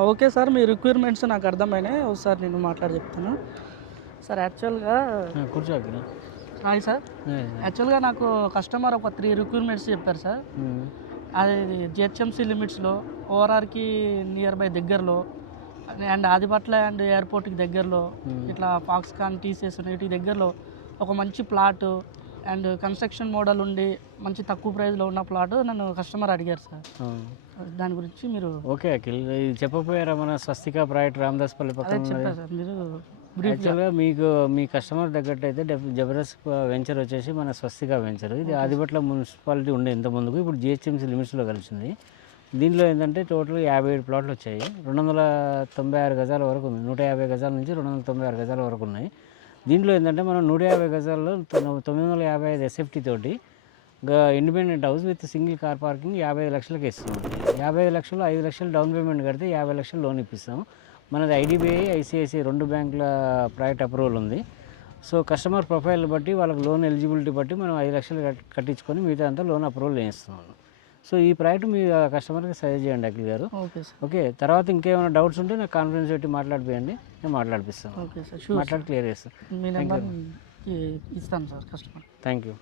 Okay sir, మీ requirements నాకు అర్థమైనాయి. ఒకసారి నేను మాట్లాడి చెప్తాను. సార్ యాక్చువల్గా కూర్చో అక్కడ. Hi sir. యాక్చువల్గా నాకు కస్టమర్ ఒక 3 రిక్వైర్మెంట్స్ చెప్పారు సార్. అది జిహెచ్ఎంసీ లిమిట్స్లో, ఓఆర్ఆర్కి నియర్ బై దగ్గరలో, అండ్ ఆదిపట్ల అండ్ ఎయిర్పోర్ట్కి దగ్గరలో, ఇట్లా ఫాక్స్కాన్ టీసీఎస్ వీటి దగ్గరలో ఒక మంచి ప్లాట్ అండ్ కన్స్ట్రక్షన్ మోడల్ ఉండి మంచి తక్కువ ప్రైస్లో ఉన్న ప్లాట్ నన్ను కస్టమర్ అడిగారు సార్. దాని గురించి మీరు ఓకే అఖిల్, ఇది చెప్పపోయారా మన స్వస్తిక ప్రాజెక్ట్ రామదాస్పల్లి పక్కన చెప్పారు సార్ మీరు. యాక్చువల్గా మీకు మీ కస్టమర్ తగ్గట్టు అయితే జబర్దస్త్ వెంచర్ వచ్చేసి మన స్వస్తిక వెంచర్. ఇది ఆదిపట్ల మున్సిపాలిటీ ఉండే ఇంత ముందుకు, ఇప్పుడు జిహెచ్ఎంసీ లిమిట్స్లో కలిసింది. దీంట్లో ఏంటంటే టోటల్ 57 ప్లాట్లు వచ్చాయి. 296 గజాల వరకు ఉంది. 150 గజాల నుంచి 296 గజాల వరకు ఉన్నాయి. దీంట్లో ఏంటంటే మనం 150 గజాల్లో 955 ఎస్ఎఫ్టీ తోటి independent house with single car parking 55 లక్షలకి ఇస్తాం. 55 లక్షలు 5 లక్షలు డౌన్ పేమెంట్ కడితే 50 లక్షలు లోన్ ఇప్పిస్తాం. మనది ఐడిబిఐ, ఐసిఐసిఐ 2 బ్యాంకుల ప్రాజెక్ట్ అప్రూవల్ ఉంది. సో కస్టమర్ ప్రొఫైల్ బట్టి వాళ్ళకి లోన్ ఎలిజిబిలిటీ బట్టి మనం 5 లక్షలు కట్టించుకొని మిగతా అంతా లోన్ అప్రూవల్ చేస్తున్నాం. సో ఈ ప్రాజెక్ట్ మీ కస్టమర్కి సజెస్ట్ చేయండి అఖిల్ గారు. ఓకే, తర్వాత ఇంకేమైనా డౌట్స్ ఉంటే నాకు కాన్ఫరెన్స్ పెట్టి మాట్లాడిపోయండి, నేను మాట్లాడిపిస్తాను. ఓకే సార్, మాట్లాడి క్లియర్ చేస్తాను. మీ నెంబర్ ఇస్తాను సార్ కస్టమర్. Thank you.